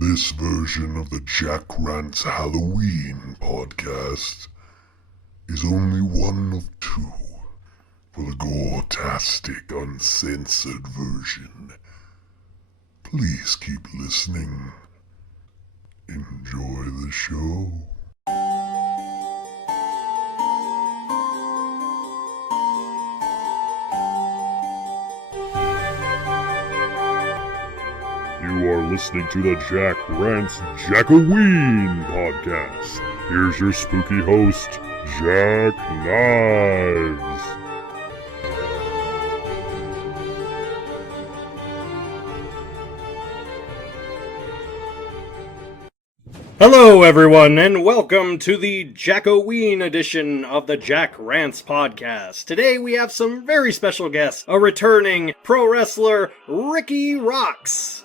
This version of the Jack Rants Halloween podcast is only one of two. For the gore-tastic, uncensored version, please keep listening. Enjoy the show. You are listening to the Jack Rants Jack-O-Ween Podcast. Here's your spooky host, Jack Knives. Hello everyone, and welcome to the Jack-O-Ween edition of the Jack Rants Podcast. Today we have some very special guests, a returning pro wrestler, Rikki Roxx.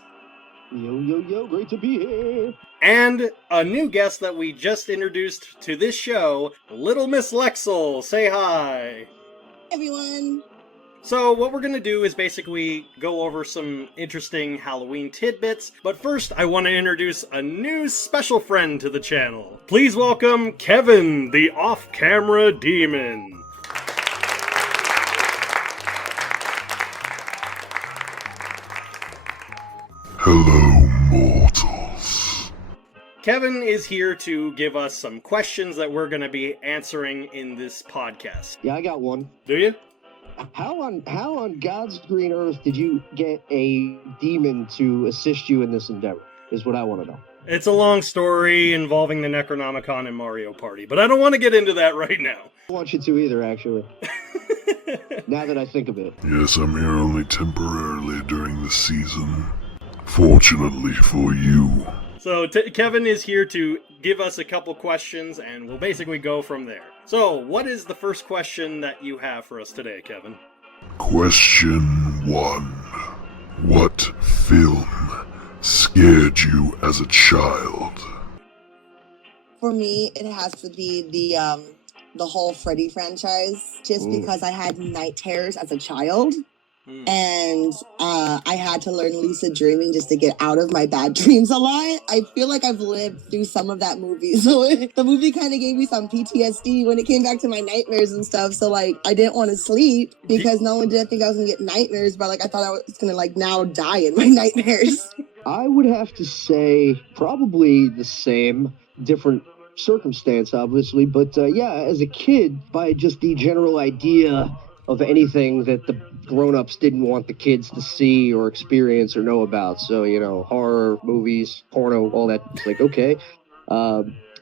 Yo, great to be here. And a new guest that we just introduced to this show, Little Miss Lexel. Say hi. Everyone. So what we're going to do is basically go over some interesting Halloween tidbits, but first I want to introduce a new special friend to the channel. Please welcome Kevin, the off-camera demon. Hello, mortals. Kevin is here to give us some questions that we're going to be answering in this podcast. Yeah, I got one. Do you? How on God's green earth did you get a demon to assist you in this endeavor? Is what I want to know. It's a long story involving the Necronomicon and Mario Party, but I don't want to get into that right now. I don't want you to either, actually. Now that I think of it. Yes, I'm here only temporarily during the season. Fortunately for you. So Kevin is here to give us a couple questions, and we'll basically go from there. So, what is the first question that you have for us today, Kevin? Question 1. What film scared you as a child? For me, it has to be the whole Freddy franchise, just because I had night terrors as a child. And I had to learn lucid dreaming just to get out of my bad dreams a lot. I feel like I've lived through some of that movie. So the movie kind of gave me some PTSD when it came back to my nightmares and stuff. So like I didn't want to sleep because not only did I think I was gonna get nightmares, but like I thought I was gonna like now die in my nightmares. I would have to say probably the same, different circumstance, obviously. But yeah, as a kid, by just the general idea of anything that the grown-ups didn't want the kids to see or experience or know about. So, you know, horror, movies, porno, all that. It's like, okay.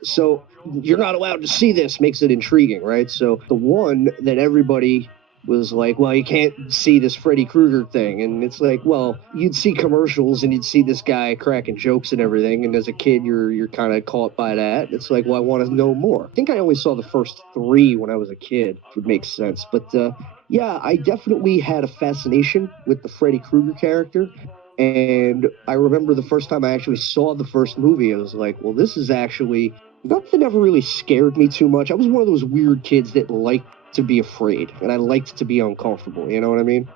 So you're not allowed to see this makes it intriguing, right? So the one that everybody was like, well, you can't see this Freddy Krueger thing. And it's like, well, you'd see commercials and you'd see this guy cracking jokes and everything. And as a kid, you're kind of caught by that. It's like, well, I want to know more. I think I only saw the first 3 when I was a kid, if it makes sense. But yeah, I definitely had a fascination with the Freddy Krueger character. And I remember the first time I actually saw the first movie, I was like, well, this is actually, nothing ever really scared me too much. I was one of those weird kids that liked to be afraid, and I liked to be uncomfortable, you know what I mean?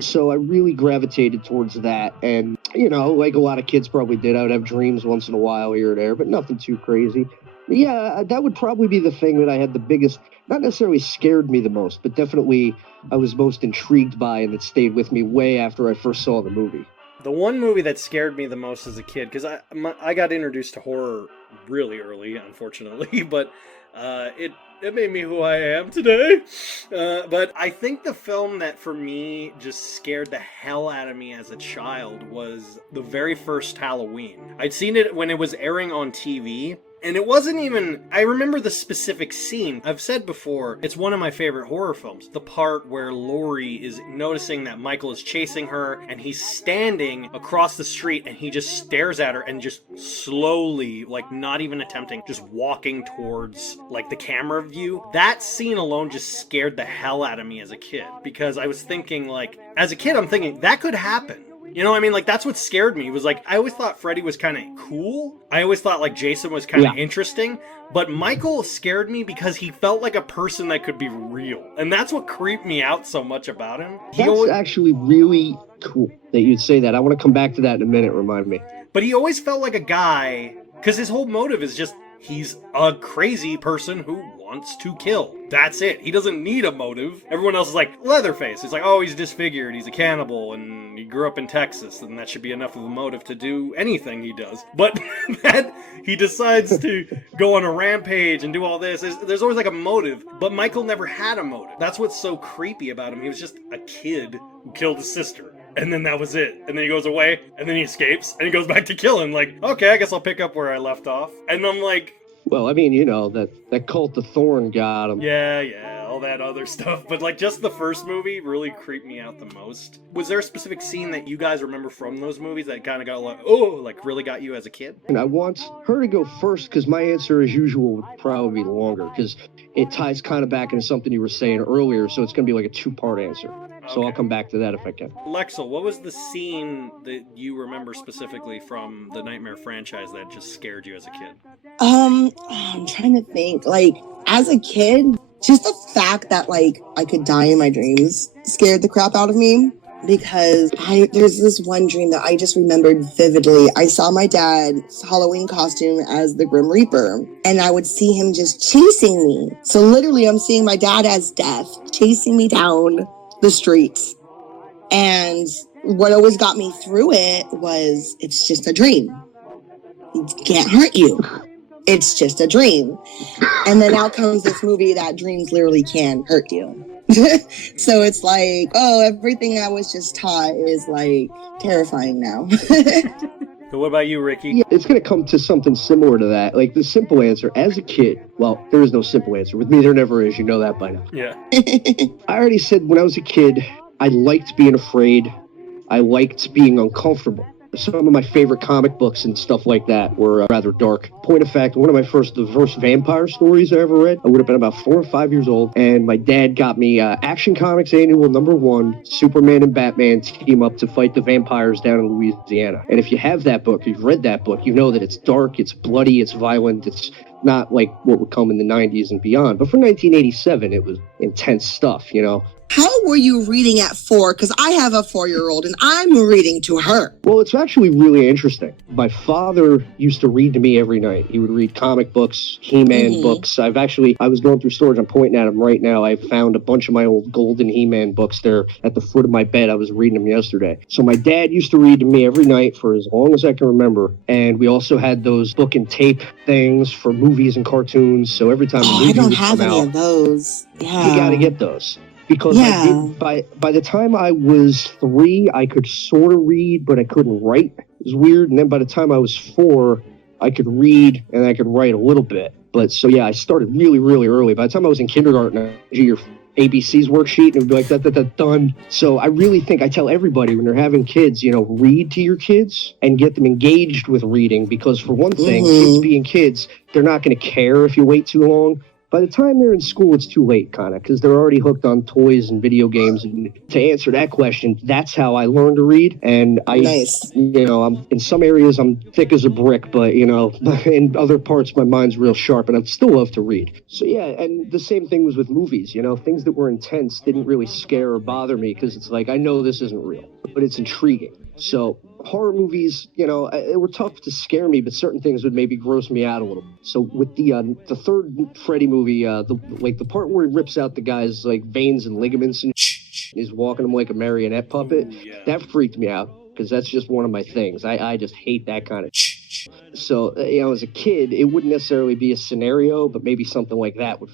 So I really gravitated towards that, and, you know, like a lot of kids probably did, I would have dreams once in a while here or there, but nothing too crazy. But yeah, that would probably be the thing that I had the biggest, not necessarily scared me the most, but definitely I was most intrigued by, and it stayed with me way after I first saw the movie. The one movie that scared me the most as a kid, because I got introduced to horror really early, unfortunately, but it made me who I am today. But I think the film that for me just scared the hell out of me as a child was the very first Halloween. I'd seen it when it was airing on TV. And it wasn't even, I remember the specific scene. I've said before, it's one of my favorite horror films. The part where Laurie is noticing that Michael is chasing her and he's standing across the street and he just stares at her and just slowly, like not even attempting, just walking towards like the camera view. That scene alone just scared the hell out of me as a kid because I was thinking like, as a kid I'm thinking that could happen. You know what I mean? Like, that's what scared me. It was like, I always thought Freddy was kind of cool. I always thought, like, Jason was kind of interesting. But Michael scared me because he felt like a person that could be real. And that's what creeped me out so much about him. That's actually really cool that you'd say that. I want to come back to that in a minute. Remind me. But he always felt like a guy, because his whole motive is just, he's a crazy person who wants to kill. That's it. He doesn't need a motive. Everyone else is like, Leatherface. He's like, oh, he's disfigured, he's a cannibal, and he grew up in Texas, and that should be enough of a motive to do anything he does. But that he decides to go on a rampage and do all this, there's always like a motive. But Michael never had a motive. That's what's so creepy about him. He was just a kid who killed his sister. And then that was it. And then he goes away, and then he escapes, and he goes back to killing. Like, okay, I guess I'll pick up where I left off. And I'm like... Well, I mean, you know, that cult of Thorn got him. Yeah, all that other stuff. But, like, just the first movie really creeped me out the most. Was there a specific scene that you guys remember from those movies that kind of got, like, really got you as a kid? And I want her to go first, because my answer, as usual, would probably be longer, because it ties kind of back into something you were saying earlier, so it's going to be like a two-part answer. So okay. I'll come back to that if I can. Lexel, what was the scene that you remember specifically from the Nightmare franchise that just scared you as a kid? I'm trying to think. Like, as a kid, just the fact that, like, I could die in my dreams scared the crap out of me. Because there's this one dream that I just remembered vividly. I saw my dad's Halloween costume as the Grim Reaper, and I would see him just chasing me. So literally, I'm seeing my dad as Death chasing me down the streets. And what always got me through it was, it's just a dream. It can't hurt you. It's just a dream. And then out comes this movie that dreams literally can hurt you. So it's like, oh, everything I was just taught is like terrifying now. So what about you, Rikki? Yeah, it's going to come to something similar to that. Like the simple answer, as a kid, well, there is no simple answer. With me, there never is. You know that by now. Yeah. I already said when I was a kid, I liked being afraid. I liked being uncomfortable. Some of my favorite comic books and stuff like that were rather dark. Point of fact, one of the first vampire stories I ever read, I would have been about 4 or 5 years old, and my dad got me Action Comics Annual #1, Superman and Batman team up to fight the vampires down in Louisiana. And if you have that book, you've read that book, you know that it's dark, it's bloody, it's violent, it's not like what would come in the 90s and beyond. But for 1987, it was intense stuff, you know. How were you reading at 4? Because I have a 4-year-old and I'm reading to her. Well, it's actually really interesting. My father used to read to me every night. He would read comic books, He-Man books. I was going through storage. I'm pointing at them right now. I found a bunch of my old golden He-Man books there at the foot of my bed. I was reading them yesterday. So my dad used to read to me every night for as long as I can remember. And we also had those book and tape things for movies and cartoons. So every time I don't have any of those. Yeah. You got to get those. Because by the time I was 3, I could sort of read, but I couldn't write. It was weird. And then by the time I was 4, I could read and I could write a little bit. But so, yeah, I started really, really early. By the time I was in kindergarten, I do your ABC's worksheet, and it would be like, done. So I really think I tell everybody when they're having kids, you know, read to your kids and get them engaged with reading. Because for one thing, kids being kids, they're not going to care if you wait too long. By the time they're in school, it's too late, kind of, because they're already hooked on toys and video games. And to answer that question, that's how I learned to read. And you know, in some areas, I'm thick as a brick, but, you know, in other parts, my mind's real sharp, and I still love to read. So, yeah, and the same thing was with movies, you know, things that were intense didn't really scare or bother me, because it's like, I know this isn't real, but it's intriguing. So horror movies, you know, they were tough to scare me, but certain things would maybe gross me out a little. So with the third Freddy movie, the part where he rips out the guy's like veins and ligaments and is walking him like a marionette puppet, that freaked me out because that's just one of my things. I just hate that kind of. So you know, as a kid, it wouldn't necessarily be a scenario, but maybe something like that would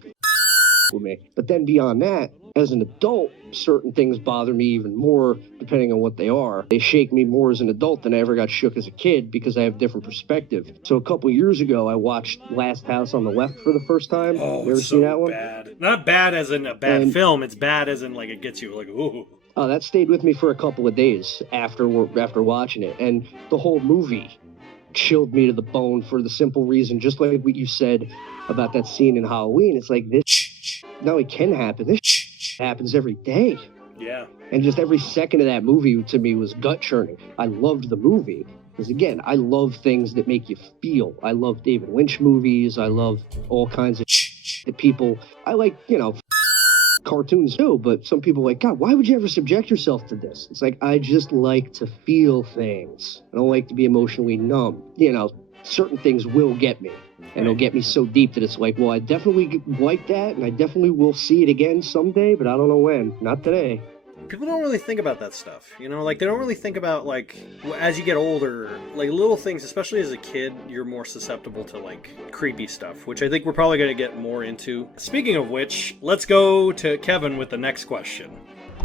with me. But then beyond that, as an adult, certain things bother me even more depending on what they are. They shake me more as an adult than I ever got shook as a kid because I have different perspective. So a couple years ago, I watched Last House on the Left for the first time. Oh, you ever seen that one? Bad. Not bad as in a bad film. It's bad as in like it gets you like, ooh. Oh, that stayed with me for a couple of days after watching it. And the whole movie chilled me to the bone for the simple reason, just like what you said about that scene in Halloween. It's like this. No, it can happen. This happens every day. Yeah. And just every second of that movie to me was gut churning. I loved the movie because, again, I love things that make you feel. I love David Lynch movies. I love all kinds of that people. I like, you know, cartoons too, but some people are like, God, why would you ever subject yourself to this? It's like, I just like to feel things. I don't like to be emotionally numb. You know, certain things will get me, and it'll get me so deep that it's like, well, I definitely like that, and I definitely will see it again someday, but I don't know when. Not today. People don't really think about that stuff, you know, like they don't really think about, like, as you get older, like little things, especially as a kid, you're more susceptible to like creepy stuff, which I think we're probably going to get more into. Speaking of which, let's go to Kevin with the next question.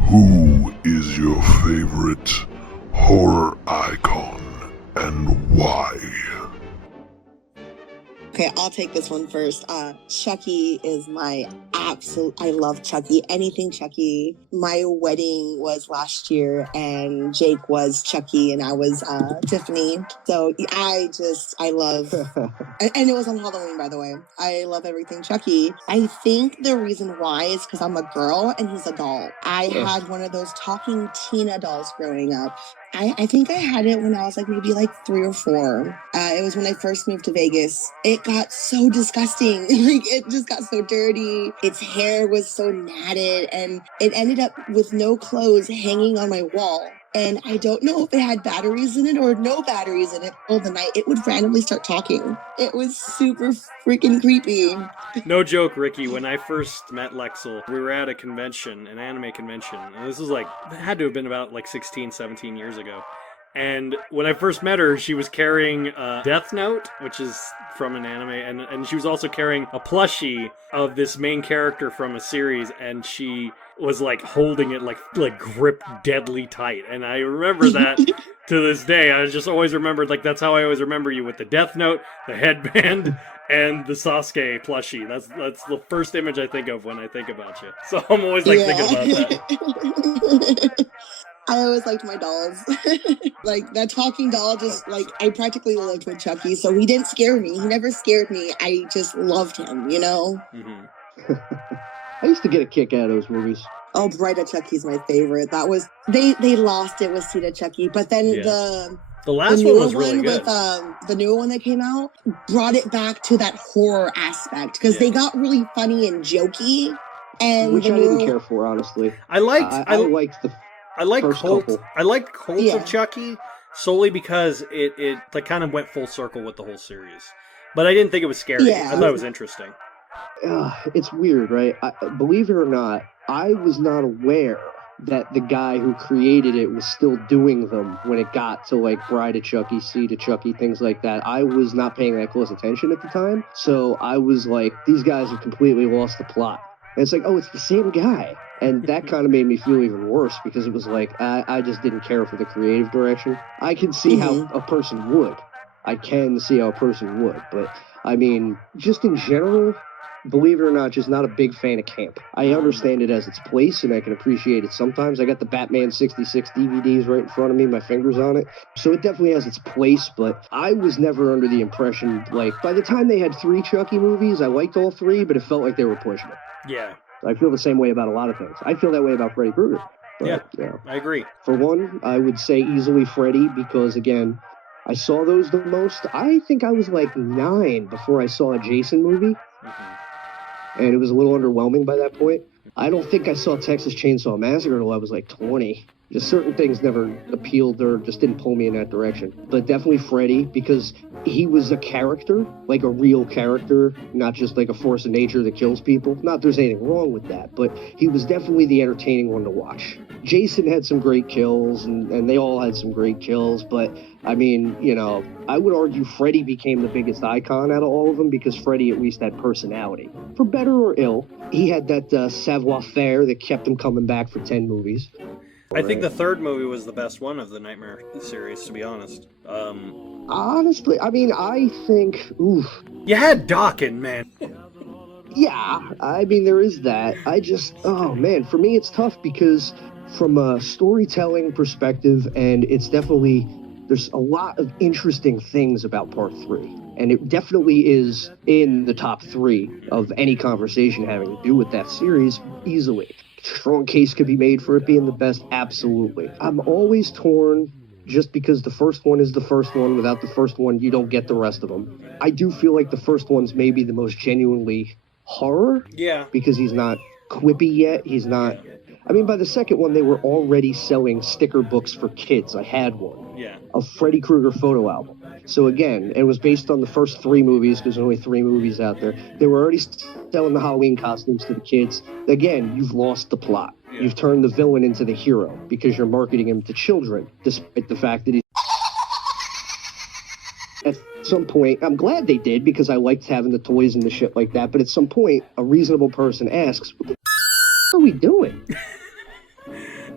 Who is your favorite horror icon and why? Okay, I'll take this one first. Chucky is my absolute... I love Chucky. Anything Chucky. My wedding was last year, and Jake was Chucky, and I was Tiffany. So I love... and it was on Halloween, by the way. I love everything Chucky. I think the reason why is because I'm a girl, and he's a doll. I had one of those talking Tina dolls growing up. I think I had it when I was like maybe like 3 or 4. It was when I first moved to Vegas. It got so disgusting. Like it just got so dirty. Its hair was so matted, and it ended up with no clothes hanging on my wall. And I don't know if it had batteries in it or no batteries in it. All the night, it would randomly start talking. It was super freaking creepy. No joke, Rikki. When I first met Lexel, we were at a convention, an anime convention. And this was like, it had to have been about like 16, 17 years ago. And when I first met her, she was carrying Death Note, which is from an anime. And she was also carrying a plushie of this main character from a series. And she was like holding it like gripped deadly tight. And I remember that to this day. I just always remembered, like, that's how I always remember you, with the Death Note, the headband, and the Sasuke plushie. That's the first image I think of when I think about you. So I'm always like thinking about that. I always liked my dolls. Like that talking doll, just like I practically lived with Chucky, so he didn't scare me. He never scared me. I just loved him, you know? Mm-hmm. I used to get a kick out of those movies. Oh, Bride of Chucky's my favorite. That was they lost it with Seed of Chucky, but then the last one was really good. With the newer one that came out brought it back to that horror aspect because they got really funny and jokey. And which I didn't care for, honestly. I liked Cult of Chucky solely because it like kind of went full circle with the whole series. But I didn't think it was scary. Yeah. I thought it was interesting. It's weird, right? Believe it or not, I was not aware that the guy who created it was still doing them when it got to like Bride of Chucky, Seed of Chucky, things like that. I was not paying that close attention at the time. So I was like, these guys have completely lost the plot. And it's like, oh, it's the same guy. And that kind of made me feel even worse because it was like, I just didn't care for the creative direction. I can see how a person would. I can see how a person would. But, I mean, just in general, believe it or not, just not a big fan of camp. I understand it as its place, and I can appreciate it sometimes. I got the Batman 66 DVDs right in front of me, my finger's on it. So it definitely has its place, but I was never under the impression, like, by the time they had 3 Chucky movies, I liked all 3, but it felt like they were pushing it. Yeah. I feel the same way about a lot of things. I feel that way about Freddy Krueger. But, yeah, I agree. For one, I would say easily Freddy because, again, I saw those the most. I think I was like 9 before I saw a Jason movie. Mm-hmm. And it was a little underwhelming by that point. I don't think I saw Texas Chainsaw Massacre until I was like 20. Just certain things never appealed or just didn't pull me in that direction. But definitely Freddy, because he was a character, like a real character, not just like a force of nature that kills people. Not that there's anything wrong with that, but he was definitely the entertaining one to watch. Jason had some great kills, and they all had some great kills, but I mean, you know, I would argue Freddy became the biggest icon out of all of them because Freddy at least had personality. For better or ill, he had that savoir-faire that kept him coming back for 10 movies. I think the third movie was the best one of the Nightmare series, to be honest. Honestly, I mean, I think, oof. You had Dawkins, man. Yeah, I mean, there is that. Oh man, for me it's tough because from a storytelling perspective, and it's definitely, there's a lot of interesting things about part 3. And it definitely is in the top 3 of any conversation having to do with that series, easily. Strong case could be made for it being the best, absolutely. I'm always torn just because the first one is the first one. Without the first one, you don't get the rest of them. I do feel like the first one's maybe the most genuinely horror. Yeah. Because he's not quippy yet. He's not. I mean, by the second one, they were already selling sticker books for kids. I had one. Yeah. A Freddy Krueger photo album. So again, it was based on the first 3 movies, because there's only 3 movies out there. They were already selling the Halloween costumes to the kids. Again, you've lost the plot. Yeah. You've turned the villain into the hero because you're marketing him to children, despite the fact that he's... At some point, I'm glad they did, because I liked having the toys and the shit like that, but at some point, a reasonable person asks, what the are we doing?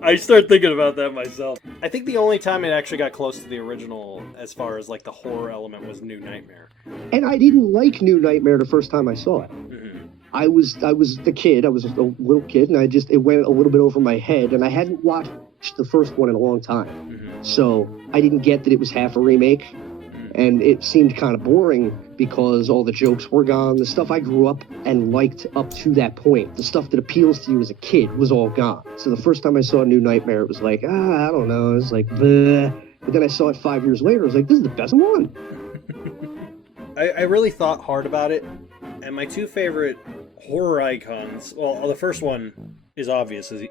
I start thinking about that myself. I think the only time it actually got close to the original as far as like the horror element was New Nightmare. And I didn't like New Nightmare the first time I saw it. Mm-hmm. I was the kid, I was a little kid, and it went a little bit over my head, and I hadn't watched the first one in a long time. Mm-hmm. So I didn't get that it was half a remake. And it seemed kind of boring because all the jokes were gone. The stuff I grew up and liked up to that point, the stuff that appeals to you as a kid, was all gone. So the first time I saw New Nightmare, it was like, I don't know. It was like, bleh. But then I saw it 5 years later. I was like, this is the best one. I really thought hard about it. And my 2 favorite horror icons, well, the first one is obviously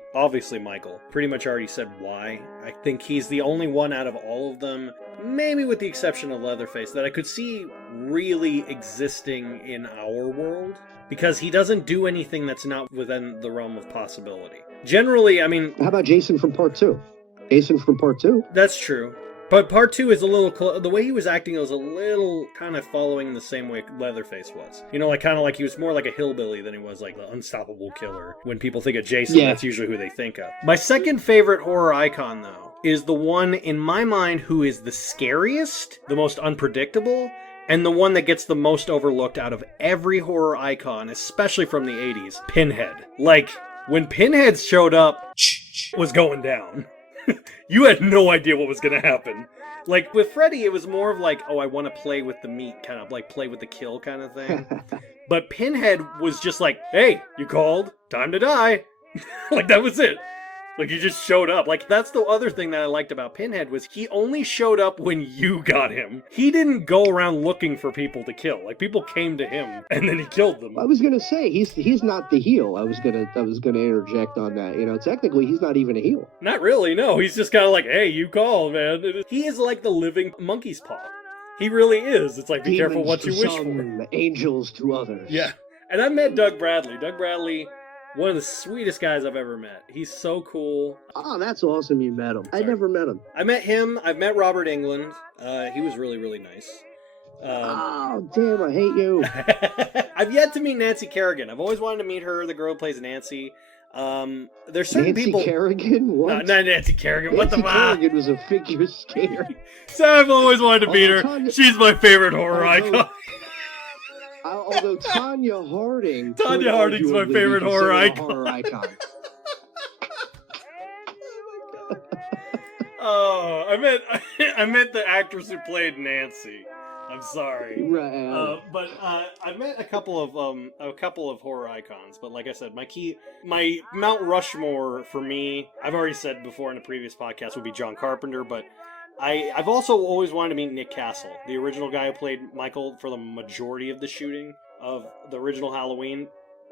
Michael. Pretty much already said why. I think he's the only one out of all of them, maybe with the exception of Leatherface, that I could see really existing in our world, because he doesn't do anything that's not within the realm of possibility. Generally, I mean... How about Jason from Part 2? Jason from Part 2? That's true. But Part 2 is a little... the way he was acting was a little kind of following the same way Leatherface was. You know, like kind of like he was more like a hillbilly than he was like the unstoppable killer. When people think of Jason, That's usually who they think of. My second favorite horror icon, though, is the one, in my mind, who is the scariest, the most unpredictable, and the one that gets the most overlooked out of every horror icon, especially from the 80s, Pinhead. Like, when Pinhead showed up, was going down. You had no idea what was going to happen. Like, with Freddy, it was more of like, oh, I want to play with the meat, kind of like play with the kill kind of thing. But Pinhead was just like, hey, you called, time to die. Like, that was it. Like, he just showed up. Like, that's the other thing that I liked about Pinhead, was he only showed up when you got him. He didn't go around looking for people to kill. Like, people came to him, and then he killed them. I was gonna say, he's not the heel. I was gonna interject on that. You know, technically, he's not even a heel. Not really, no. He's just kind of like, hey, you called, man. He is like the living monkey's paw. He really is. It's like, be Demons careful what you wish some, for. Angels to others. Yeah. And I met Doug Bradley. Doug Bradley... one of the sweetest guys I've ever met. He's so cool. Oh, that's awesome you met him. I never met him. I met him. I've met Robert Englund. He was really, really nice. Oh, damn, I hate you. I've yet to meet Nancy Kerrigan. I've always wanted to meet her, the girl who plays Nancy. There's certain people... Nancy Kerrigan? What? No, not Nancy Kerrigan. What the fuck? Nancy Kerrigan was a figure skater. So I've always wanted to meet her. She's my favorite horror icon. Although Tanya Harding's my favorite horror icon. Oh, I meant the actress who played Nancy. I'm sorry. Right. But I met a couple of horror icons. But like I said, my Mount Rushmore for me, I've already said before in a previous podcast, would be John Carpenter. But I've also always wanted to meet Nick Castle, the original guy who played Michael for the majority of the shooting of the original Halloween.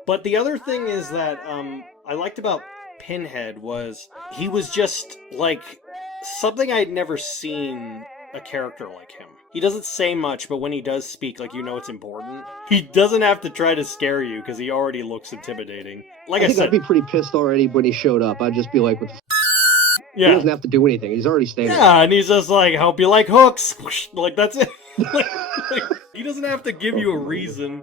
But the other thing is that I liked about Pinhead was he was just like something I'd never seen a character like him. He doesn't say much, but when he does speak, like, you know it's important. He doesn't have to try to scare you because he already looks intimidating. Like I said, I'd be pretty pissed already when he showed up. I'd just be like, what the yeah. He doesn't have to do anything. He's already standing. Yeah, and he's just like, hope you like hooks. Like, that's it. like, he doesn't have to give you a reason.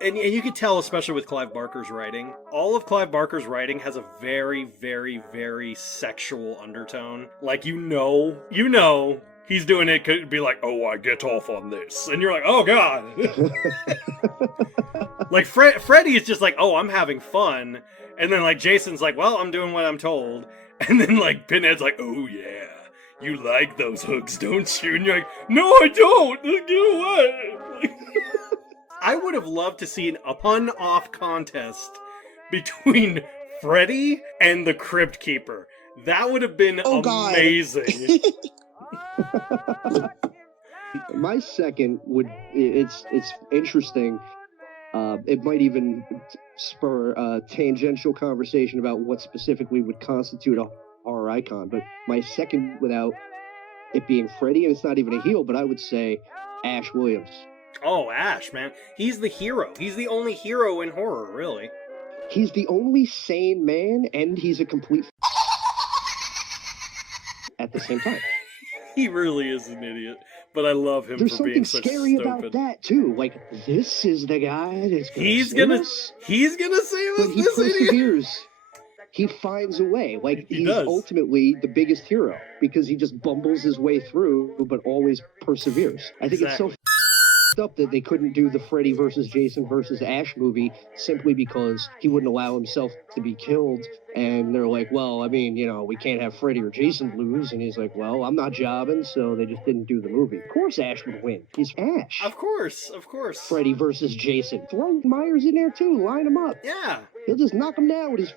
And you can tell, especially with Clive Barker's writing, all of Clive Barker's writing has a very, very, very sexual undertone. Like, you know, he's doing it could be like, oh, I get off on this. And you're like, oh, God. Like, Freddy is just like, oh, I'm having fun. And then, like, Jason's like, well, I'm doing what I'm told. And then, like, Pinhead's like, oh, yeah, you like those hooks, don't you? And you're like, no, I don't. Get away. I would have loved to see a pun-off contest between Freddy and the Crypt Keeper. That would have been amazing. My second it's interesting. It might even spur a tangential conversation about what specifically would constitute a horror icon, but my second, without it being Freddy, and it's not even a heel, but I would say Ash Williams. Oh, Ash, man. He's the hero. He's the only hero in horror, really. He's the only sane man, and he's a complete at the same time. He really is an idiot, but I love him There's for being something such scary stupid. about that too. Like, this is the guy that's He's gonna save us. But he this idiot. perseveres. He finds a way. Like, He he's does. ultimately the biggest hero because he just bumbles his way through, but always perseveres. I think it's so up that they couldn't do the Freddy versus Jason versus Ash movie simply because he wouldn't allow himself to be killed. And they're like, well, I mean, you know, we can't have Freddy or Jason lose. And he's like, well, I'm not jobbing, so they just didn't do the movie. Of course Ash would win. He's Ash. Of course. Freddy versus Jason. Throw Myers in there too. Line him up. Yeah. He'll just knock him down with his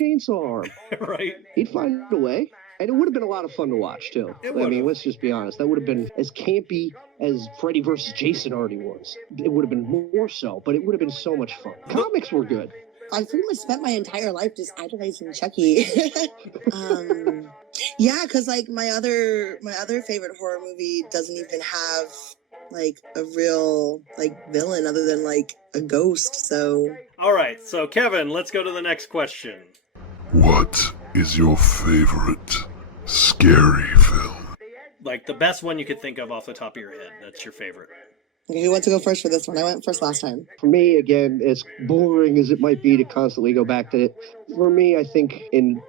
chainsaw arm. Right. He'd find a way. And it would have been a lot of fun to watch, too. I mean, let's just be honest. That would have been as campy as Freddy versus Jason already was. It would have been more so, but it would have been so much fun. Comics were good. I pretty much spent my entire life just idolizing Chucky. Yeah, because like my other favorite horror movie doesn't even have like a real like villain other than like a ghost. So all right, so Kevin, let's go to the next question. What is your favorite scary film? Like the best one you could think of off the top of your head. That's your favorite. Okay, who wants to go first for this one? I went first last time. For me, again, as boring as it might be to constantly go back to it, for me, I think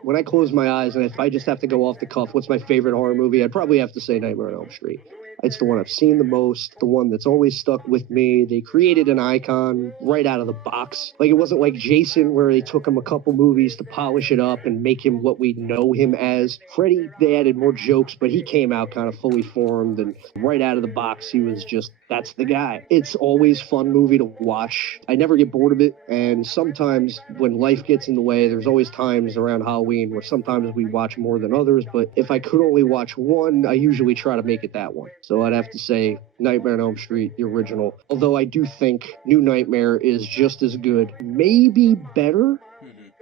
when I close my eyes and if I just have to go off the cuff, what's my favorite horror movie? I'd probably have to say Nightmare on Elm Street. It's the one I've seen the most, the one that's always stuck with me. They created an icon right out of the box. Like, it wasn't like Jason where they took him a couple movies to polish it up and make him what we know him as. Freddy, they added more jokes, but he came out kind of fully formed, and right out of the box, he was just, that's the guy. It's always a fun movie to watch. I never get bored of it, and sometimes when life gets in the way, there's always times around Halloween where sometimes we watch more than others, but if I could only watch one, I usually try to make it that one. So I'd have to say Nightmare on Elm Street, the original. Although I do think New Nightmare is just as good, maybe better,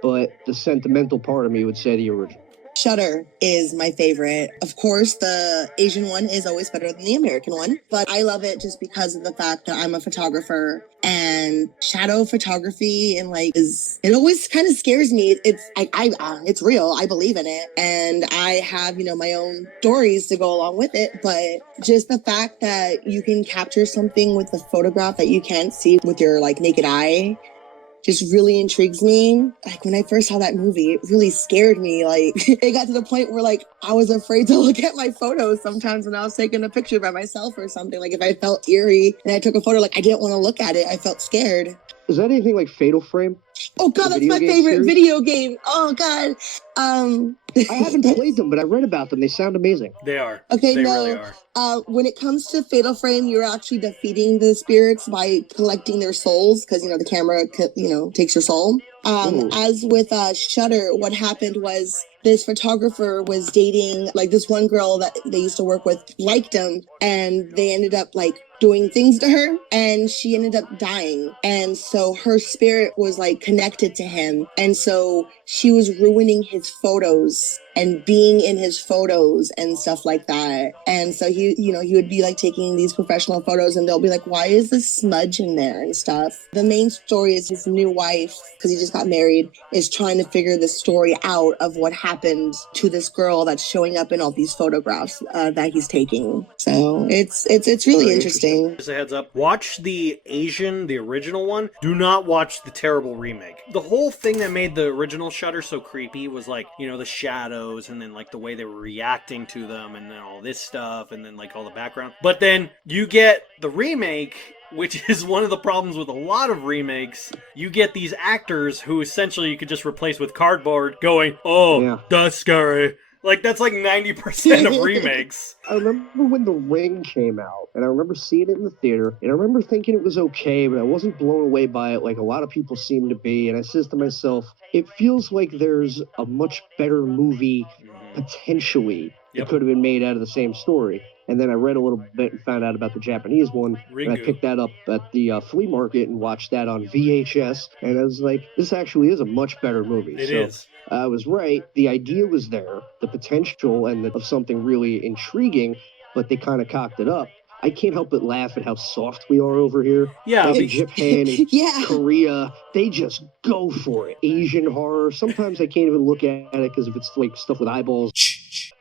but the sentimental part of me would say the original. Shudder is my favorite. Of course, the Asian one is always better than the American one, but I love it just because of the fact that I'm a photographer and shadow photography and like it always kind of scares me. It's real. I believe in it, and I have my own stories to go along with it. But just the fact that you can capture something with a photograph that you can't see with your like naked eye just really intrigues me. Like when I first saw that movie, it really scared me. Like it got to the point where like I was afraid to look at my photos sometimes when I was taking a picture by myself or something. Like if I felt eerie and I took a photo, like I didn't want to look at it. I felt scared. Is that anything like Fatal Frame? Oh God, that's my favorite video game. Oh God. I haven't played them, but I read about them. They sound amazing. They are. Okay, they no. Really are. When it comes to Fatal Frame, you're actually defeating the spirits by collecting their souls because the camera takes your soul. As with Shudder, what happened was this photographer was dating like this one girl that they used to work with, liked him, and they ended up like doing things to her, and she ended up dying. And so her spirit was like connected to him, and so she was ruining his photos and being in his photos and stuff like that. And so he would be like taking these professional photos and they'll be like, why is this smudge in there and stuff? The main story is his new wife, because he just got married, is trying to figure the story out of what happened to this girl that's showing up in all these photographs that he's taking. So it's really interesting. Just a heads up, watch the original one. Do not watch the terrible remake. The whole thing that made the original Shudder so creepy was like, the shadows and then like the way they were reacting to them and then all this stuff and then like all the background. But then you get the remake, which is one of the problems with a lot of remakes. You get these actors who essentially you could just replace with cardboard going, that's scary. Like, that's like 90% of remakes. I remember when The Ring came out, and I remember seeing it in the theater, and I remember thinking it was okay, but I wasn't blown away by it like a lot of people seem to be, and I says to myself, it feels like there's a much better movie, potentially, that could have been made out of the same story. And then I read a little bit and found out about the Japanese one. And I picked that up at the flea market and watched that on VHS. And I was like, this actually is a much better movie. It is. I was right. The idea was there, the potential of something really intriguing, but they kind of cocked it up. I can't help but laugh at how soft we are over here. Yeah. Like in Japan and Korea, they just go for it. Asian horror, sometimes I can't even look at it because if it's like stuff with eyeballs.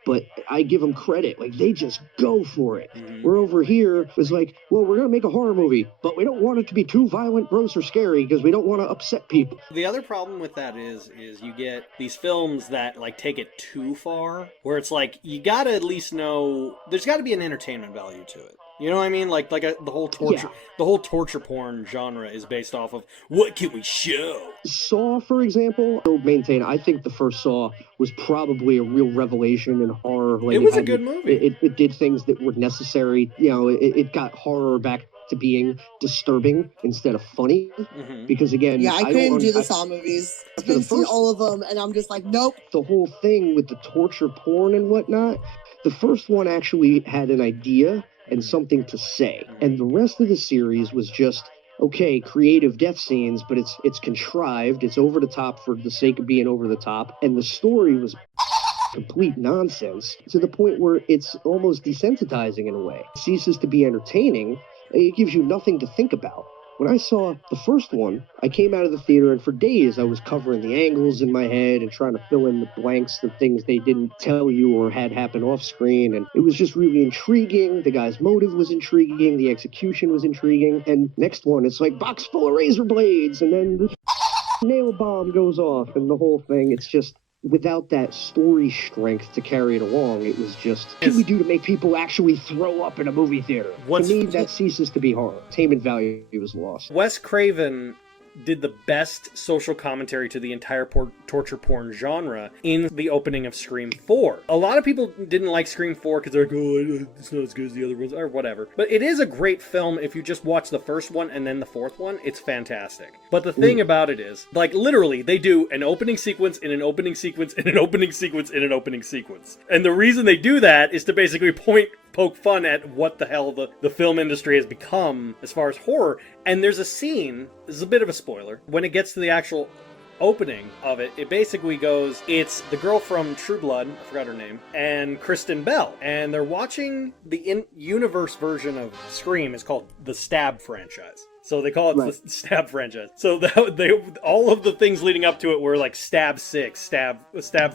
But I give them credit. Like, they just go for it. Mm-hmm. We're over here, it's like, well, we're going to make a horror movie, but we don't want it to be too violent, gross, or scary because we don't want to upset people. The other problem with that is you get these films that, like, take it too far, where it's like, you got to at least know, there's got to be an entertainment value to it. You know what I mean? Like the whole torture porn genre is based off of what can we show? Saw, for example, I maintain I think the first Saw was probably a real revelation in horror. Like, it was a good movie. It did things that were necessary. You know, it got horror back to being disturbing instead of funny. Mm-hmm. Because again, I couldn't do the Saw movies. I've been seeing all of them, and I'm just like, nope. The whole thing with the torture porn and whatnot. The first one actually had an idea and something to say. And the rest of the series was just, okay, creative death scenes, but it's contrived, it's over the top for the sake of being over the top, and the story was complete nonsense to the point where it's almost desensitizing in a way. It ceases to be entertaining. It gives you nothing to think about. When I saw the first one, I came out of the theater and for days I was covering the angles in my head and trying to fill in the blanks, the things they didn't tell you or had happen off screen. And it was just really intriguing. The guy's motive was intriguing. The execution was intriguing. And next one, it's like box full of razor blades. And then the nail bomb goes off and the whole thing. It's just, without that story strength to carry it along, it was just, what can we do to make people actually throw up in a movie theater? To me, that ceases to be horror. Entertainment value was lost. Wes Craven did the best social commentary to the entire torture porn genre in the opening of Scream 4. A lot of people didn't like Scream 4 because they're like, oh, it's not as good as the other ones, or whatever. But it is a great film if you just watch the first one and then the fourth one. It's fantastic. But the thing about it is, like, literally, they do an opening sequence in an opening sequence in an opening sequence in an opening sequence. And the reason they do that is to basically poke fun at what the hell the film industry has become as far as horror. And there's a scene, this is a bit of a spoiler, when it gets to the actual opening of it, it basically goes, it's the girl from True Blood, I forgot her name, and Kristen Bell. And they're watching the in-universe version of Scream. Is called the Stab franchise. So they call it the Stab franchise. So all of the things leading up to it were like Stab 6, Stab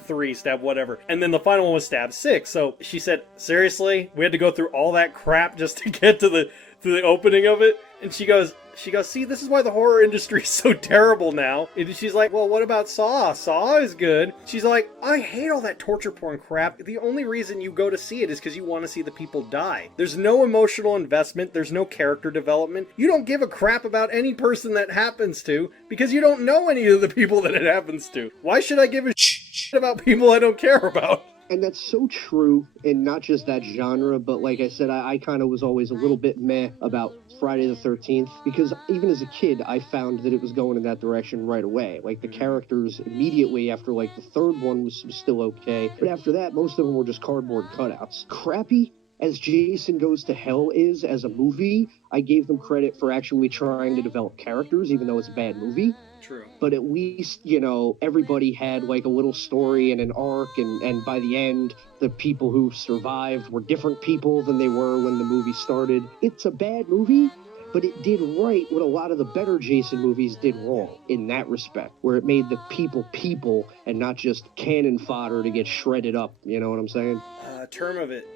3, Stab whatever. And then the final one was Stab 6. So she said, seriously? We had to go through all that crap just to get to the opening of it? And she goes, see, this is why the horror industry is so terrible now. And she's like, well, what about Saw? Saw is good. She's like, I hate all that torture porn crap. The only reason you go to see it is because you want to see the people die. There's no emotional investment. There's no character development. You don't give a crap about any person that happens to because you don't know any of the people that it happens to. Why should I give a shit about people I don't care about? And that's so true in not just that genre, but like I said, I kind of was always a little bit meh about Friday the 13th, because even as a kid, I found that it was going in that direction right away. Like, the characters immediately after, like, the third one was still okay, but after that, most of them were just cardboard cutouts. Crappy as Jason Goes to Hell is as a movie, I gave them credit for actually trying to develop characters, even though it's a bad movie. True. But at least, you know, everybody had like a little story and an arc, and by the end, the people who survived were different people than they were when the movie started. It's a bad movie, but it did right what a lot of the better Jason movies did wrong in that respect, where it made the people and not just cannon fodder to get shredded up. You know what I'm saying? A term of it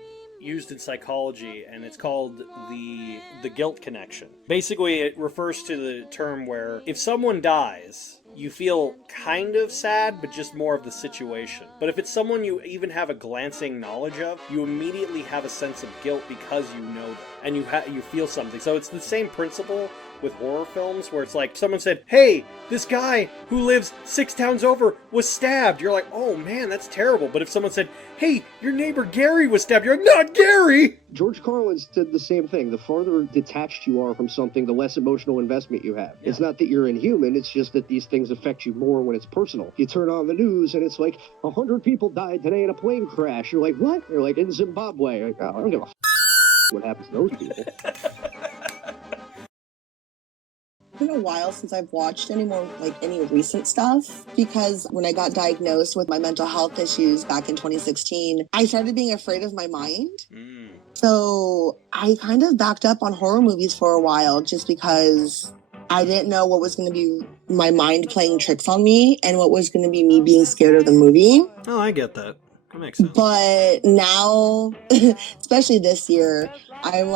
used in psychology, and it's called the guilt connection. Basically, it refers to the term where if someone dies, you feel kind of sad, but just more of the situation. But if it's someone you even have a glancing knowledge of, you immediately have a sense of guilt because you know them, and you feel something. So it's the same principle with horror films, where it's like someone said, hey, this guy who lives 6 towns over was stabbed. You're like, oh man, that's terrible. But if someone said, hey, your neighbor Gary was stabbed, you're like, not Gary! George Carlin said the same thing. The farther detached you are from something, the less emotional investment you have. Yeah. It's not that you're inhuman, it's just that these things affect you more when it's personal. You turn on the news and it's like, 100 people died today in a plane crash. You're like, what? You're like, in Zimbabwe. Like, oh, I don't give a what happens to those people. It's been a while since I've watched any recent stuff, because when I got diagnosed with my mental health issues back in 2016, I started being afraid of my mind. So I kind of backed up on horror movies for a while just because I didn't know what was going to be my mind playing tricks on me and what was going to be me being scared of the movie. Oh, I get that. That makes sense. But now, especially this year, I'm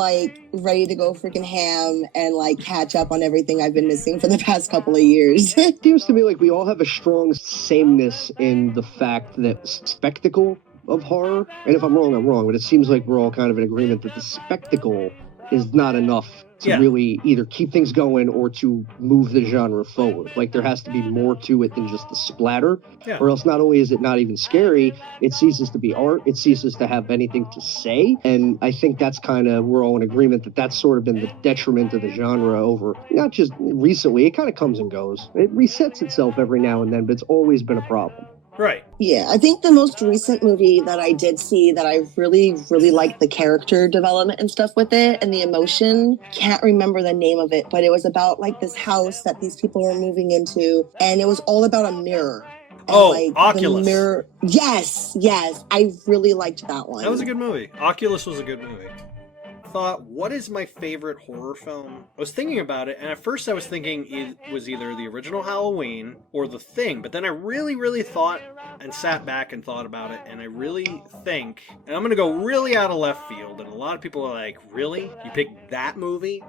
ready to go freaking ham and catch up on everything I've been missing for the past couple of years. It seems to me like we all have a strong sameness in the fact that spectacle of horror, and if I'm wrong, I'm wrong, but it seems like we're all kind of in agreement that the spectacle is not enough to really either keep things going or to move the genre forward. Like, there has to be more to it than just the splatter, or else not only is it not even scary, it ceases to be art, it ceases to have anything to say. And I think that's kind of, we're all in agreement that that's sort of been the detriment of the genre over, not just recently, it kind of comes and goes. It resets itself every now and then, but it's always been a problem. Right. Yeah, I think the most recent movie that I did see that I really, really liked the character development and stuff with it and the emotion, can't remember the name of it, but it was about this house that these people were moving into, and it was all about a mirror. And, Oculus. The mirror. Yes. I really liked that one. That was a good movie. Oculus was a good movie. Thought, what is my favorite horror film? I was thinking about it, and at first I was thinking it was either the original Halloween or The Thing, but then I really, really thought and sat back and thought about it, and I really think, and I'm going to go really out of left field, and a lot of people are like, really? You picked that movie?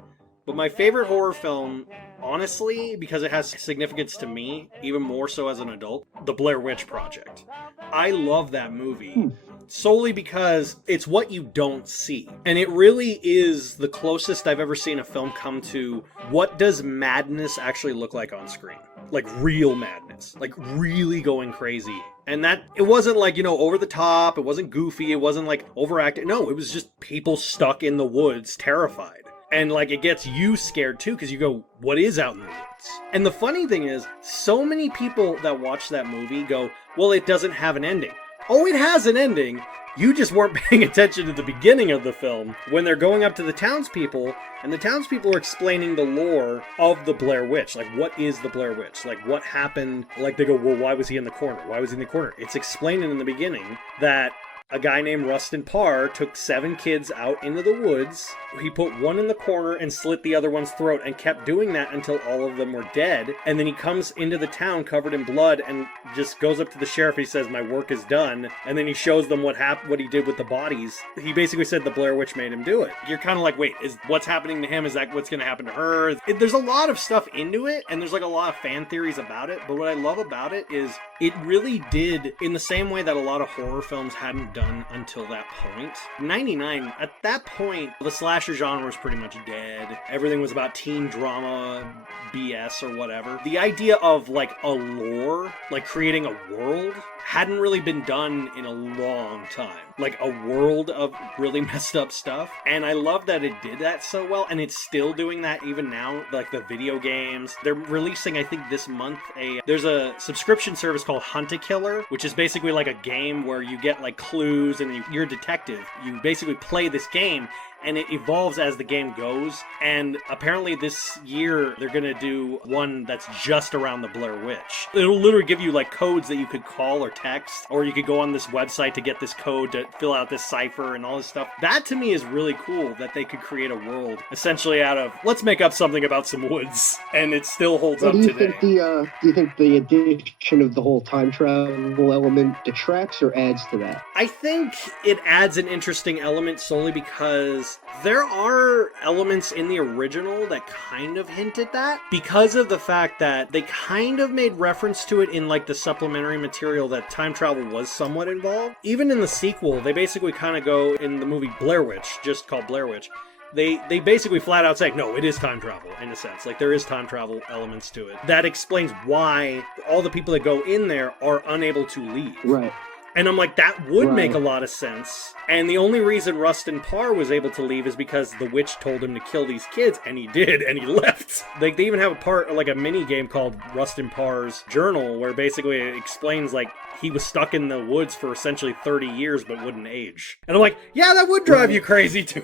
But my favorite horror film, honestly, because it has significance to me, even more so as an adult, The Blair Witch Project. I love that movie. Solely because it's what you don't see. And it really is the closest I've ever seen a film come to what does madness actually look like on screen. Like real madness. Like really going crazy. And that, it wasn't over the top, it wasn't goofy, it wasn't overacted. No, it was just people stuck in the woods, terrified. And it gets you scared too, because you go, what is out in the woods? And the funny thing is, so many people that watch that movie go, well, it doesn't have an ending. Oh, it has an ending. You just weren't paying attention to the beginning of the film when they're going up to the townspeople, and the townspeople are explaining the lore of the Blair Witch. What is the Blair Witch? What happened? They go, well, why was he in the corner? Why was he in the corner? It's explaining in the beginning that a guy named Rustin Parr took 7 kids out into the woods. He put one in the corner and slit the other one's throat and kept doing that until all of them were dead. And then he comes into the town covered in blood and just goes up to the sheriff. He says, my work is done. And then he shows them what he did with the bodies. He basically said the Blair Witch made him do it. You're kind of like, wait, is what's happening to him? Is that what's going to happen to her? There's a lot of stuff into it, and there's a lot of fan theories about it. But what I love about it is it really did, in the same way that a lot of horror films hadn't done until that point. 99, at that point, the slasher genre was pretty much dead. Everything was about teen drama, BS or whatever. The idea of a lore, creating a world, hadn't really been done in a long time. A world of really messed up stuff. And I love that it did that so well, and it's still doing that even now. The video games. They're releasing, I think this month, there's a subscription service called Hunt-A-Killer, which is basically a game where you get clues and you're a detective. You basically play this game, and it evolves as the game goes. And apparently this year they're gonna do one that's just around the Blair Witch. It'll literally give you codes that you could call or text, or you could go on this website to get this code to fill out this cipher and all this stuff. That to me is really cool, that they could create a world essentially out of, let's make up something about some woods, and it still holds up today. Do you think the addition of the whole time travel element detracts or adds to that? I think it adds an interesting element solely because there are elements in the original that kind of hint at that, because of the fact that they kind of made reference to it in the supplementary material that time travel was somewhat involved. Even in the sequel, they basically kind of go, in the movie Blair Witch, just called Blair Witch, they basically flat out say, no, it is time travel, in a sense. There is time travel elements to it. That explains why all the people that go in there are unable to leave. Right. And I'm like, that would make a lot of sense. And the only reason Rustin Parr was able to leave is because the witch told him to kill these kids, and he did, and he left. Like, they even have a part, like a mini game called Rustin Parr's Journal, where basically it explains, like, he was stuck in the woods for essentially 30 years but wouldn't age. And I'm like, yeah, that would drive you crazy too.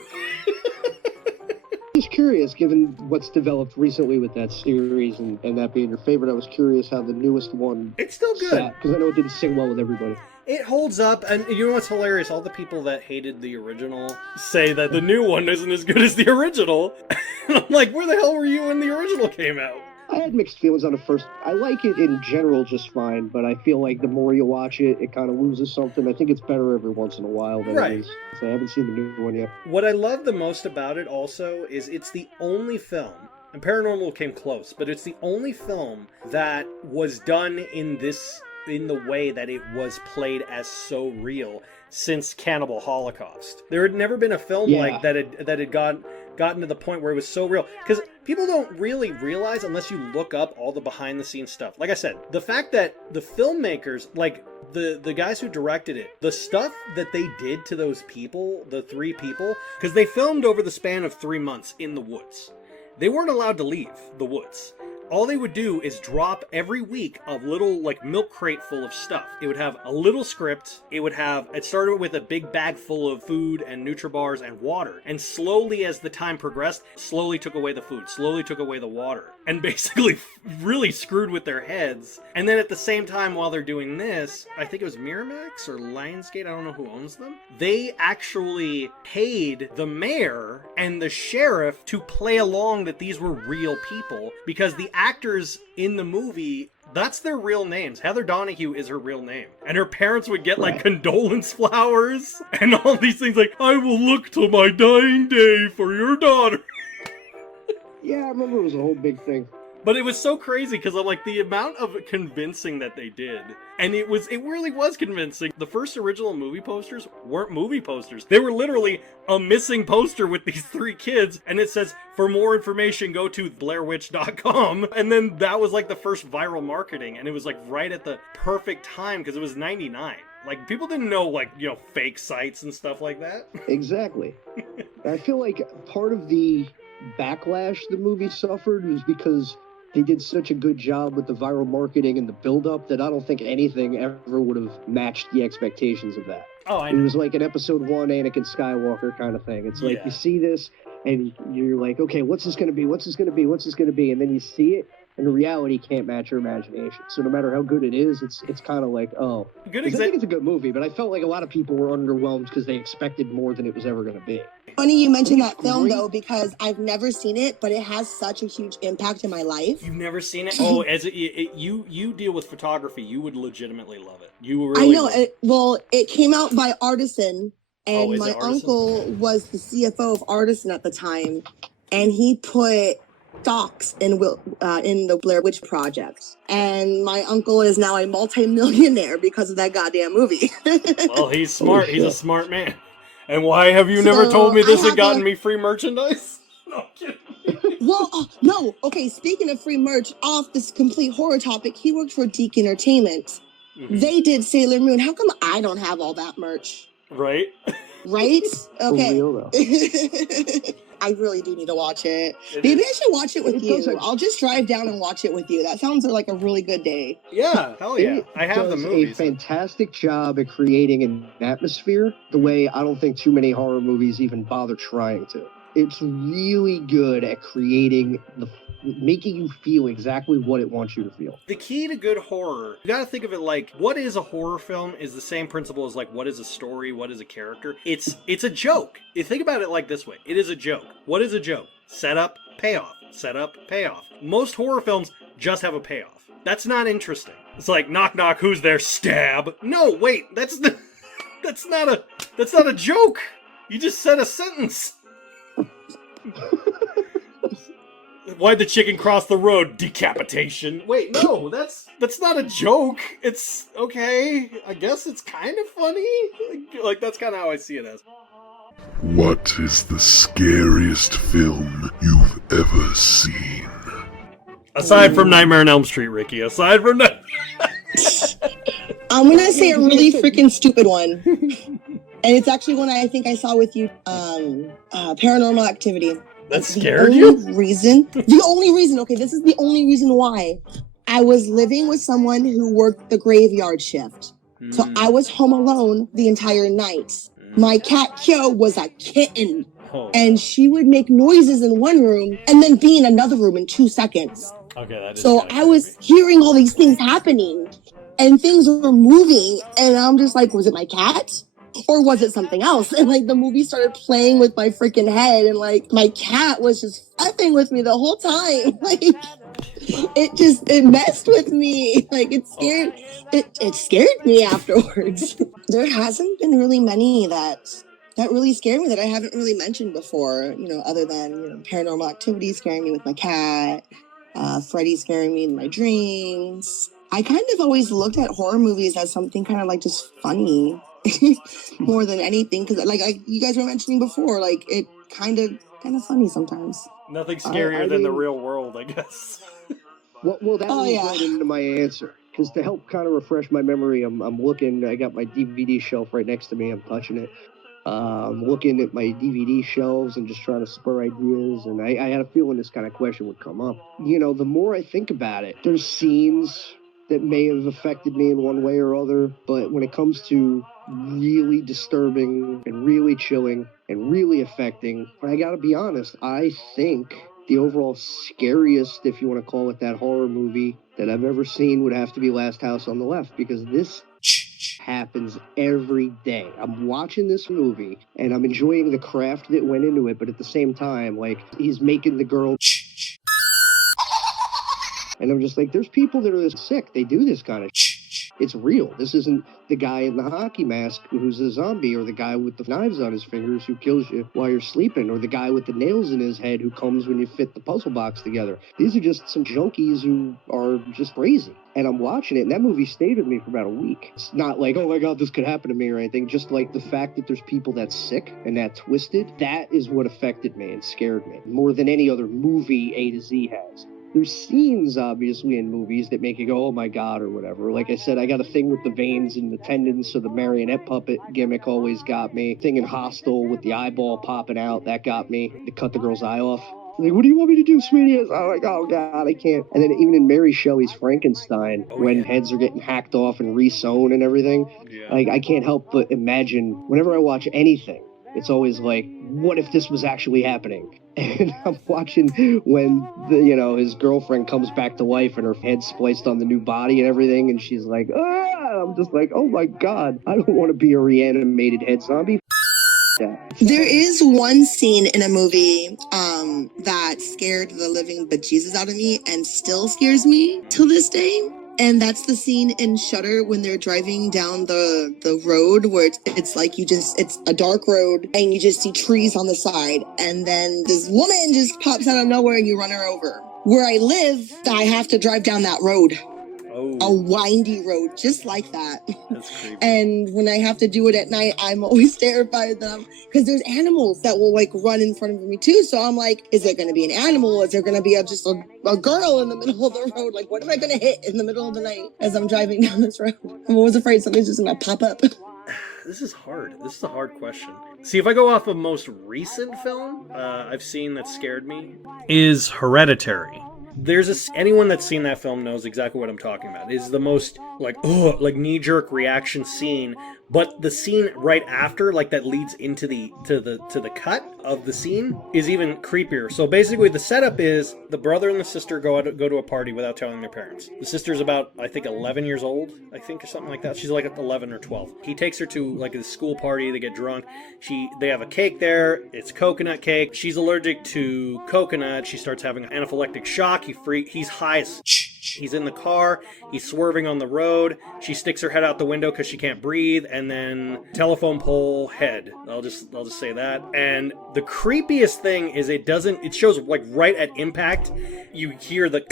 Just curious, given what's developed recently with that series and that being your favorite, I was curious how the newest one It's still good. Because I know it didn't sing well with everybody. It holds up, and you know what's hilarious? All the people that hated the original say that the new one isn't as good as the original. And I'm like, where the hell were you when the original came out? I had mixed feelings on the first. I like it in general just fine, but I feel like the more you watch it, it kind of loses something. I think it's better every once in a while than it is. So I haven't seen the new one yet. What I love the most about it also is it's the only film, and Paranormal came close, but it's the only film that was done in the way that it was played as so real since Cannibal Holocaust. There had never been a film like that had gotten to the point where it was so real. Because people don't really realize unless you look up all the behind the scenes stuff. Like I said, the fact that the filmmakers, like the guys who directed it, the stuff that they did to those people, the 3 people, because they filmed over the span of 3 months in the woods. They weren't allowed to leave the woods. All they would do is drop every week a little, like, milk crate full of stuff. It would have a little script. It started with a big bag full of food and Nutribars and water. And slowly, as the time progressed, slowly took away the food, slowly took away the water. And basically really screwed with their heads. And then at the same time, while they're doing this, I think it was Miramax or Lionsgate, I don't know who owns them. They actually paid the mayor and the sheriff to play along that these were real people, because the actors in the movie, that's their real names. Heather Donahue is her real name. And her parents would get, like, condolence flowers and all these things like, I will look till my dying day for your daughter. Yeah, I remember it was a whole big thing. But it was so crazy because I'm like, the amount of convincing that they did. And it really was convincing. The first original movie posters weren't movie posters. They were literally a missing poster with these 3 kids. And it says, for more information, go to blairwitch.com. And then that was like the first viral marketing. And it was like right at the perfect time because it was 99. Like, people didn't know, like, you know, fake sites and stuff like that. Exactly. I feel like part of the backlash the movie suffered was because they did such a good job with the viral marketing and the build-up that I don't think anything ever would have matched the expectations of that. Oh, I know. It was like an episode 1 Anakin Skywalker kind of thing. It's like you see this and you're like, okay, what's this going to be? What's this going to be? What's this going to be? And then you see it, and the reality can't match your imagination. So no matter how good it is, it's kind of like, oh. I think it's a good movie, but I felt like a lot of people were underwhelmed because they expected more than it was ever going to be. Funny you mentioned that film, though, because I've never seen it, but it has such a huge impact in my life. You've never seen it? Oh, you deal with photography. You would legitimately love it. You really I know. It came out by Artisan, and my uncle was the CFO of Artisan at the time, and he put stocks in the Blair Witch Project. And my uncle is now a multi-millionaire because of that goddamn movie. Well, he's smart. He's a smart man. And why have you never told me this and gotten me free merchandise? No, I'm kidding. Well, no. Okay, speaking of free merch, off this complete horror topic, he worked for Deke Entertainment. Mm-hmm. They did Sailor Moon. How come I don't have all that merch? Right? Right? Okay. I really do need to watch it. Maybe I should watch it with you. I'll just drive down and watch it with you. That sounds like a really good day. Yeah, hell yeah. I have the movies. A fantastic job at creating an atmosphere the way I don't think too many horror movies even bother trying to. It's really good at making you feel exactly what it wants you to feel. The key to good horror, you gotta think of it like, what is a horror film is the same principle as like, what is a story, what is a character? It's a joke. You think about it like this way. It is a joke. What is a joke? Setup, payoff. Setup, payoff. Most horror films just have a payoff. That's not interesting. It's like, knock knock, who's there? Stab. No, wait, that's not a joke. You just said a sentence. Why'd the chicken cross the road? Decapitation. Wait, no, that's not a joke. It's okay. I guess it's kind of funny. Like that's kind of how I see it as. What is the scariest film you've ever seen? Aside from Nightmare on Elm Street, Rikki. Aside from that. I'm going to say a really freaking stupid one. And it's actually one I think I saw with you, Paranormal Activity. That scared you? The only reason, okay, this is the only reason why. I was living with someone who worked the graveyard shift. So I was home alone the entire night. My cat Kyo was a kitten. And she would make noises in one room and then be in another room in 2 seconds. Okay, that is so I was hearing all these things happening and things were moving. And I'm just like, was it my cat? Or was it something else? And like the movie started playing with my freaking head. And like my cat was just effing with me the whole time. Like it messed with me. Like it scared me afterwards. There hasn't been really many that really scared me that I haven't really mentioned before, other than, Paranormal Activity scaring me with my cat, Freddy scaring me in my dreams. I kind of always looked at horror movies as something kind of like just funny more than anything. Because like you guys were mentioning before, like it kind of funny sometimes. Nothing scarier than the real world, I guess. Well, that was right into my answer. Because to help kind of refresh my memory, I'm looking, I got my DVD shelf right next to me, I'm touching it. I'm looking at my DVD shelves and just trying to spur ideas, and I had a feeling this kind of question would come up. The more I think about it, there's scenes that may have affected me in one way or other, but when it comes to really disturbing and really chilling and really affecting, I gotta be honest, I think the overall scariest, if you want to call it that, horror movie that I've ever seen would have to be Last House on the Left, because this happens every day. I'm watching this movie and I'm enjoying the craft that went into it, but at the same time, like, he's making the girl and I'm just like, there's people that are this sick, they do this kind of it's real. This isn't the guy in the hockey mask who's a zombie, or the guy with the knives on his fingers who kills you while you're sleeping, or the guy with the nails in his head who comes when you fit the puzzle box together. These are just some junkies who are just crazy. And I'm watching it, and that movie stayed with me for about a week. It's not like, oh my God, this could happen to me or anything. Just like the fact that there's people that sick and that twisted, that is what affected me and scared me more than any other movie A to Z has. There's scenes, obviously, in movies that make you go, oh my God, or whatever. Like I said, I got a thing with the veins and the tendons, so the marionette puppet gimmick always got me. Thing in Hostel with the eyeball popping out, that got me. To cut the girl's eye off. Like, what do you want me to do, sweetie? I'm like, oh God, I can't. And then even in Mary Shelley's Frankenstein, when heads are getting hacked off and re-sewn and everything, like, I can't help but imagine, whenever I watch anything, it's always like, what if this was actually happening? And I'm watching when his girlfriend comes back to life and her head's spliced on the new body and everything, and she's like, ah! I'm just like, oh my God, I don't want to be a reanimated head zombie. There is one scene in a movie that scared the living bejesus out of me and still scares me till this day. And that's the scene in Shudder when they're driving down the road where it's like it's a dark road and you just see trees on the side. And then this woman just pops out of nowhere and you run her over. Where I live, I have to drive down that road. A windy road, just like that. That's creepy. And when I have to do it at night, I'm always terrified of them because there's animals that will like run in front of me too. So I'm like, is there going to be an animal? Is there going to be just a girl in the middle of the road? Like, what am I going to hit in the middle of the night as I'm driving down this road? I'm always afraid something's just going to pop up. This is hard. This is a hard question. See, if I go off of most recent film I've seen that scared me is Hereditary. Anyone that's seen that film knows exactly what I'm talking about. It's the most like knee-jerk reaction scene, but the scene right after, like that leads into the cut of the scene, is even creepier. So basically, the setup is the brother and the sister go to a party without telling their parents. The sister's about, I think, 11 years old, or something like that. She's like 11 or 12. He takes her to like a school party. They get drunk. They have a cake there. It's coconut cake. She's allergic to coconut. She starts having an anaphylactic shock. He's high as he's in the car. He's swerving on the road. She sticks her head out the window because she can't breathe. And then telephone pole head. I'll just say that. And the creepiest thing is it shows like right at impact. You hear the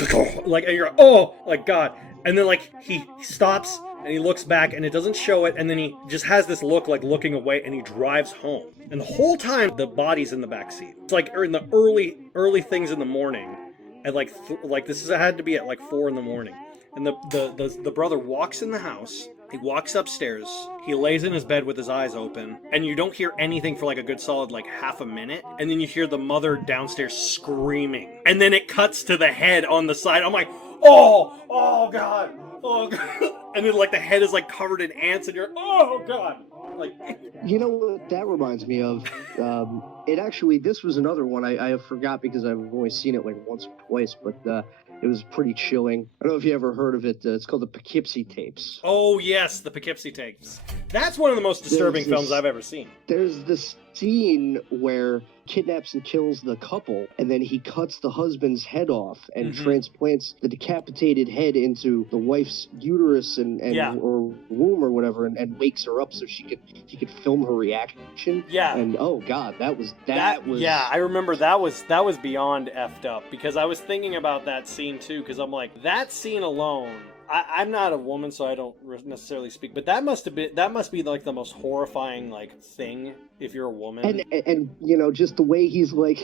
like, and you're oh like God. And then like he stops and he looks back and it doesn't show it. And then he just has this look like looking away and he drives home. And the whole time the body's in the back seat. It's like in the early things in the morning. At like this had to be at like 4 a.m. And the brother walks in the house He walks upstairs, he lays in his bed with his eyes open, and you don't hear anything for like a good solid like half a minute, and then you hear the mother downstairs screaming. And then it cuts to the head on the side. I'm like, oh God. And then like the head is like covered in ants and you're, oh God. Like, you know what that reminds me of? This was another one I forgot because I've only seen it like once or twice, but it was pretty chilling. I don't know if you ever heard of it. It's called the Poughkeepsie Tapes. Oh yes, the Poughkeepsie Tapes. That's one of the most disturbing films I've ever seen. There's this scene where kidnaps and kills the couple, and then he cuts the husband's head off and transplants the decapitated head into the wife's uterus or womb or whatever, and wakes her up so he could film her reaction. Yeah. And oh God, that was. Yeah, I remember that was beyond effed up, because I was thinking about that scene too, because I'm like, that scene alone. I'm not a woman, so I don't necessarily speak, but that must be like the most horrifying like thing if you're a woman. And you know, just the way he's like,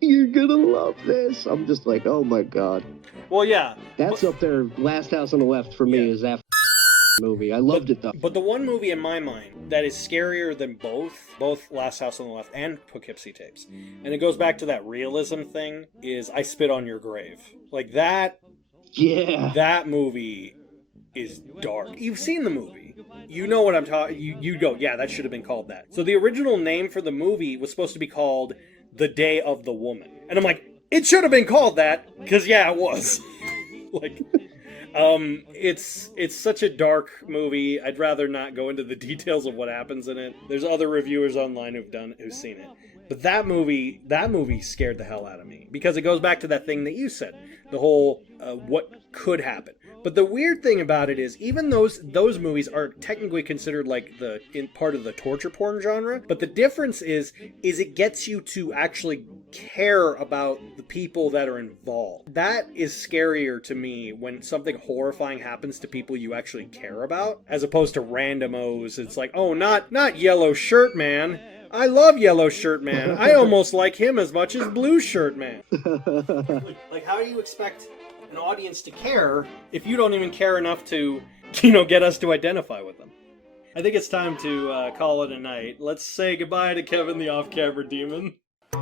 you're gonna love this. I'm just like, oh my God. Well, yeah. That's up there. Last House on the Left for me is that movie. I loved it though. But the one movie in my mind that is scarier than both Last House on the Left and Poughkeepsie Tapes, and it goes back to that realism thing, is I Spit on Your Grave. Like that. Yeah. That movie is dark. You've seen the movie. You know what I'm talking. You go, yeah, that should have been called that. So the original name for the movie was supposed to be called The Day of the Woman. And I'm like, it should have been called that, because yeah, it was. Like, it's such a dark movie. I'd rather not go into the details of what happens in it. There's other reviewers online who've seen it. But that movie scared the hell out of me, because it goes back to that thing that you said, the whole what could happen. But the weird thing about it is, even those movies are technically considered like part of the torture porn genre. But the difference is it gets you to actually care about the people that are involved. That is scarier to me, when something horrifying happens to people you actually care about, as opposed to randomos. It's like, oh, not Yellow Shirt Man. I love Yellow Shirt Man. I almost like him as much as Blue Shirt Man. Like, how do you expect an audience to care if you don't even care enough to, get us to identify with them? I think it's time to call it a night. Let's say goodbye to Kevin the Off-Camera Demon. All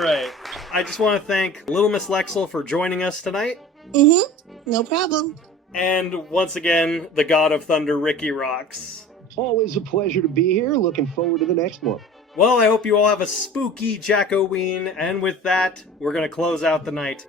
right. I just want to thank Little Miss Lexel for joining us tonight. No problem. And once again, the God of Thunder, Rikki Roxx. Always a pleasure to be here. Looking forward to the next one. Well, I hope you all have a spooky Jack-O-Ween, and with that, we're going to close out the night.